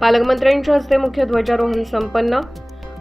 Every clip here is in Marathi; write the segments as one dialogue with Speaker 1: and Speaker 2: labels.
Speaker 1: पालकमंत्र्यांच्या हस्ते मुख्य ध्वजारोहण संपन्न.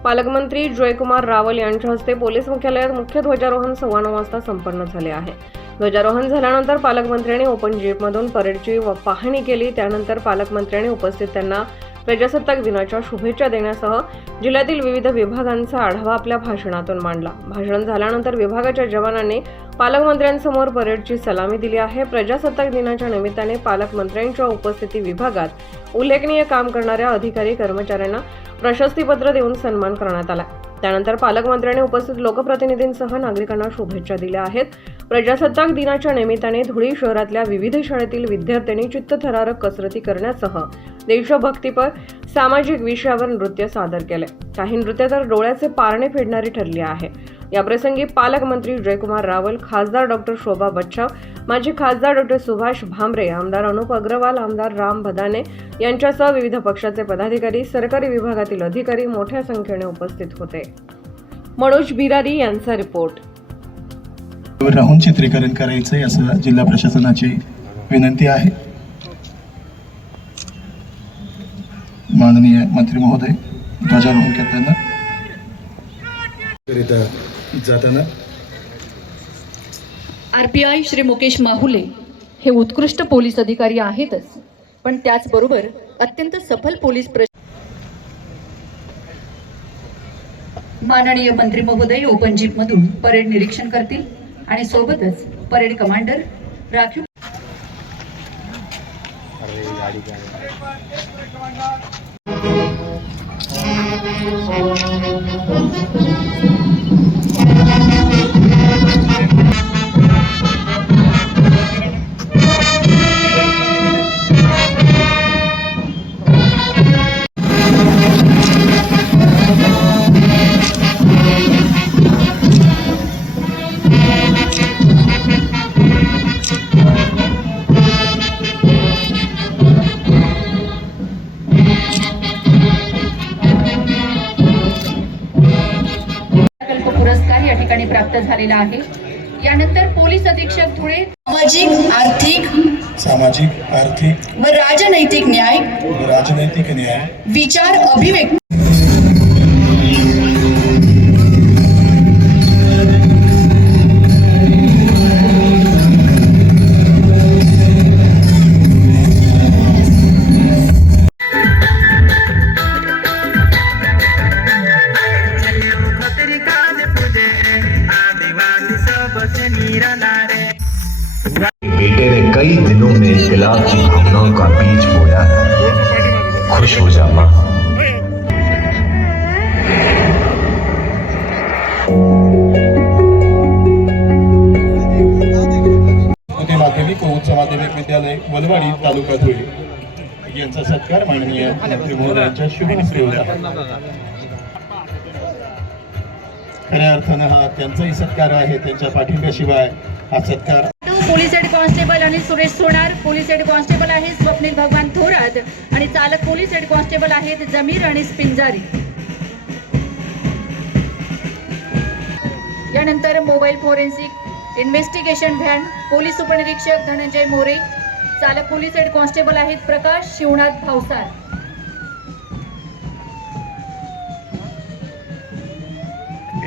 Speaker 1: पालकमंत्री जयकुमार रावल यांच्या हस्ते पोलीस मुख्यालयात मुख्य ध्वजारोहण सव्वा नऊ वाजता संपन्न झाले आहे. ध्वजारोहण झाल्यानंतर पालकमंत्र्यांनी ओपन जीपमधून परेडची व पाहणी केली. त्यानंतर पालकमंत्र्यांनी उपस्थित त्यांना प्रजासत्ताक दिनाच्या शुभेच्छा देण्यासह जिल्ह्यातील विविध विभागांचा आढावा आपल्या भाषणातून मांडला. भाषण झाल्यानंतर विभागाच्या जवानांनी पालकमंत्र्यांसमोर परेडची सलामी दिली आहे. प्रजासत्ताक दिनाच्या निमित्ताने पालकमंत्र्यांच्या उपस्थिती विभागात उल्लेखनीय काम करणाऱ्या अधिकारी कर्मचाऱ्यांना प्रशस्तीपत्र देऊन सन्मान करण्यात आला. त्यानंतर पालकमंत्र्यांनी उपस्थित लोकप्रतिनिधींसह नागरिकांना शुभेच्छा दिल्या आहेत. प्रजासत्ताक दिनाच्या निमित्ताने धुळे शहरातल्या विविध शाळेतील विद्यार्थ्यांनी चित्तथरारक कसरती करण्यासह देशभक्तीपर सामाजिक विषयावर नृत्य सादर केले. काही नृत्य तर डोळ्याचे पारणे फेडणारी ठरली आहे. याप्रसंगी पालकमंत्री जयकुमार रावल खासदार डॉक्टर शोभा बच्छाव माजी खासदार डॉक्टर सुभाष भामरे आमदार अनुप अग्रवाल आमदार राम भदाने यांच्यासह विविध पक्षाचे पदाधिकारी सरकारी विभागातील अधिकारी मोठ्या संख्येने उपस्थित होते. मनोज बिरारी यांचा रिपोर्ट.
Speaker 2: राहून चित्रीकरण करायचंय असं जिल्हा प्रशासनाची विनंती आहे. माननीय मंत्री महोदय ध्वजारोहण करताना. करिता जाताना.
Speaker 3: R P I Shri Mukesh Mahule हे उत्कृष्ट पोलीस अधिकारी आहेतच पण त्याचबरोबर अत्यंत सफल पोलीस प्र माननीय मंत्री महोदय ओपन जीपमधून परेड निरीक्षण करतील. आणि सोबतच परेड कमांडर राखीव प्रकल्प प्राप्त झालेला आहे. यानंतर पोलीस अधीक्षक धुळे
Speaker 4: सामाजिक आर्थिक
Speaker 2: सामाजिक आर्थिक
Speaker 4: व राजनैतिक न्याय.
Speaker 2: राजनैतिक न्याय.
Speaker 4: विचार अभिव्यक्ती
Speaker 5: में की भावनाओं का बीज बोया है। खुश हो जा माँ।
Speaker 2: माध्यमिक व उच्च माध्यमिक विद्यालय वलवाडी तालुका धुळे यांचा सत्कार माननीय मंत्री महोदयांच्या शुभेच्छा होता खऱ्या अर्थानं हा त्यांचाही सत्कार आहे त्यांच्या पाठिंब्याशिवाय हा सत्कार
Speaker 3: कॉन्स्टेबल आणि Suresh Sonar. Police head constable आहेत स्वप्नील भगवान थोरात आणि चालक पोलीस हेड कॉन्स्टेबल आहेत जमीर आणि स्पिंजारी. यानंतर mobile forensic investigation van police उपनिरीक्षक धनंजय मोरे चालक पोलीस हेड कॉन्स्टेबल आहेत प्रकाश शिवनाथ भावसार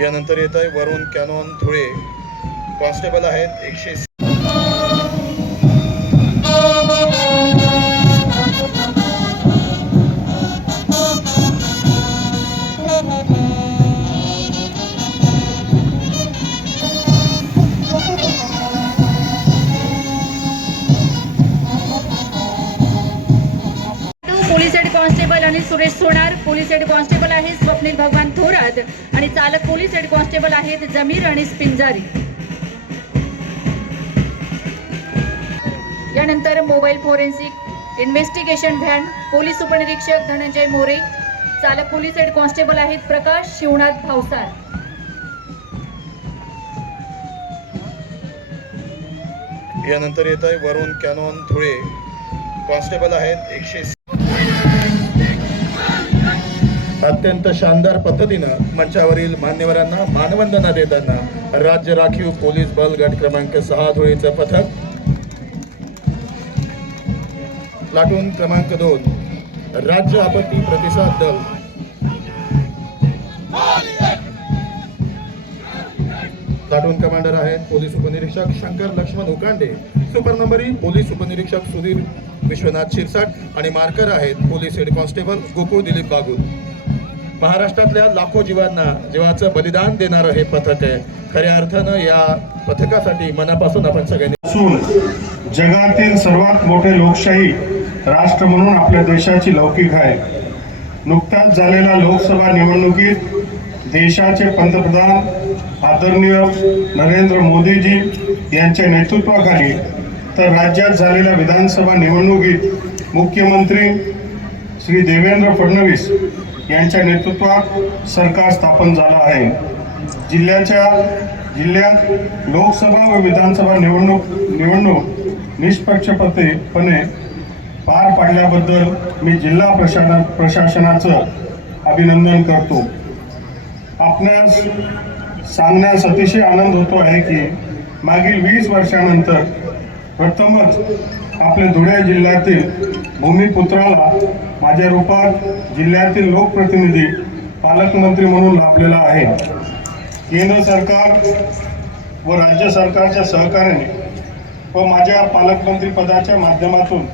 Speaker 2: यानंतर येत आहे वरुण कॅनॉन धुळे. कॉन्स्टेबल आहेत एकशे
Speaker 3: प्रकरणी Suresh Sonar police head constable आहेत स्वप्नील भगवान थोरात आणि चालक पोलीस हेड कॉन्स्टेबल आहेत जमीर आणि स्पिंजारी. यानंतर mobile forensic investigation van police उपनिरीक्षक धनंजय मोरे चालक पोलीस हेड कॉन्स्टेबल आहेत प्रकाश शिवनाथ भावसार
Speaker 2: यानंतर येत आहे वरुण कॅनॉन धुळे. कॉन्स्टेबल आहेत एकशे अत्यंत शानदार पद्धतीनं मंचावरील मान्यवरांना मानवंदना देताना राज्य राखीव पोलीस बल गट क्रमांक सहा धुळीचं पथक. प्लाटून क्रमांक दोन राज्य आपत्ती प्रतिसाद दल. प्लाटून कमांडर आहेत पोलीस उपनिरीक्षक शंकर लक्ष्मण उकांडे सुपर नंबरी पोलीस उपनिरीक्षक सुधीर विश्वनाथ शिरसाट आणि मार्कर आहेत police head constable Gokul Dilip Bagul. महाराष्ट्रातल्या लाखो जीवांना जीवाचं बलिदान देणारं हे पथक आहे. खऱ्या अर्थानं या पथकासाठी मनापासून आपण सगळ्यांनी
Speaker 6: असून जगातील सर्वात मोठे लोकशाही राष्ट्र म्हणून आपल्या देशाची लौकिक आहे. नुकत्याच झालेल्या लोकसभा निवडणुकीत देशाचे पंतप्रधान आदरणीय नरेंद्र मोदीजी यांच्या नेतृत्वाखाली तर राज्यात झालेल्या विधानसभा निवडणुकीत मुख्यमंत्री श्री देवेंद्र फडणवीस यांच्या नेतृत्वात सरकार स्थापन झालं आहे. जिल्ह्याच्या जिल्ह्यात लोकसभा व विधानसभा निवडणूक निवडणूक निष्पक्षपतेपणे पार पाडल्याबद्दल मी जिल्हा प्रशासन प्रशासनाचं अभिनंदन करतो. आपणास सांगण्यास अतिशय आनंद होतो आहे की मागील वीस वर्षानंतर प्रथमच आपल्या धुळे जिल्ह्यातील भूमिपुत्राला माझ्या रूपात जिल्ह्यातील लोकप्रतिनिधी पालकमंत्री म्हणून लाभलेला आहे. केंद्र सरकार व राज्य सरकारच्या सहकार्याने व माझ्या पालकमंत्री पदाच्या माध्यमातून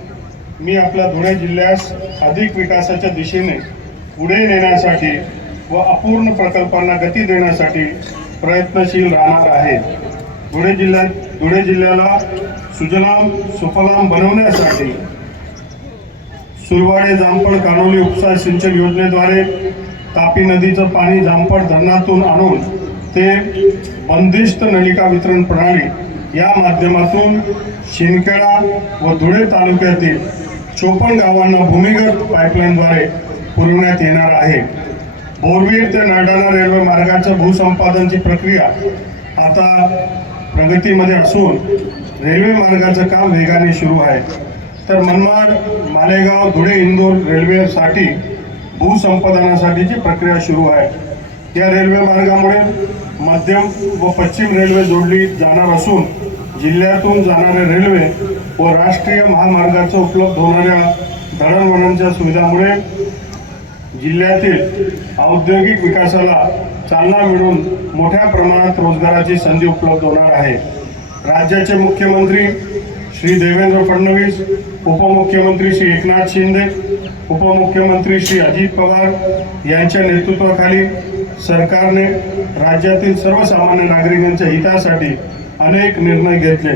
Speaker 6: मी आपल्या धुळे जिल्ह्यास अधिक विकासाच्या दिशेने पुढे नेण्यासाठी व अपूर्ण प्रकल्पांना गती देण्यासाठी प्रयत्नशील राहणार आहे. धुळे जिल्ह्यात धुळे जिल्ह्याला सुजलाम सुफलाम बनवण्यासाठी सुरवाडे जामपड कानोली उपसा सिंचन योजनेद्वारे तापी नदीचं पाणी जामपड धरणातून आणून ते बंदिस्त नलिका वितरण प्रणाली या माध्यमातून शिंदखेडा व धुळे तालुक्यातील चोपन्न गावांना भूमिगत पाईपलाईनद्वारे पुरवण्यात येणार आहे. बोरवीर ते नरडाणा रेल्वे मार्गाच्या भूसंपादनची प्रक्रिया आता प्रगतीमध्ये असून रेल्वे मार्गाचं काम वेगाने सुरू आहे. तर मनमाड मालेगाव धुळे इंदोर रेल्वेसाठी भूसंपादनासाठीची प्रक्रिया सुरू आहे. या रेल्वे मार्गामुळे मध्यम व पश्चिम रेल्वे जोडली जाणार असून जिल्ह्यातून जाणाऱ्या रेल्वे व राष्ट्रीय महामार्गाचं उपलब्ध होणाऱ्या दळणवळणच्या सुविधामुळे जिल्ह्यातील औद्योगिक विकासाला चालना मिळून मोठ्या प्रमाणात रोजगाराची संधी उपलब्ध होणार आहे. राज्याचे मुख्यमंत्री श्री देवेंद्र फडणवीस उपमुख्यमंत्री श्री एकनाथ शिंदे उपमुख्यमंत्री श्री अजित पवार यांच्या नेतृत्वाखाली सरकारने राज्यातील सर्वसामान्य नागरिकांच्या हितासाठी अनेक निर्णय घेतले.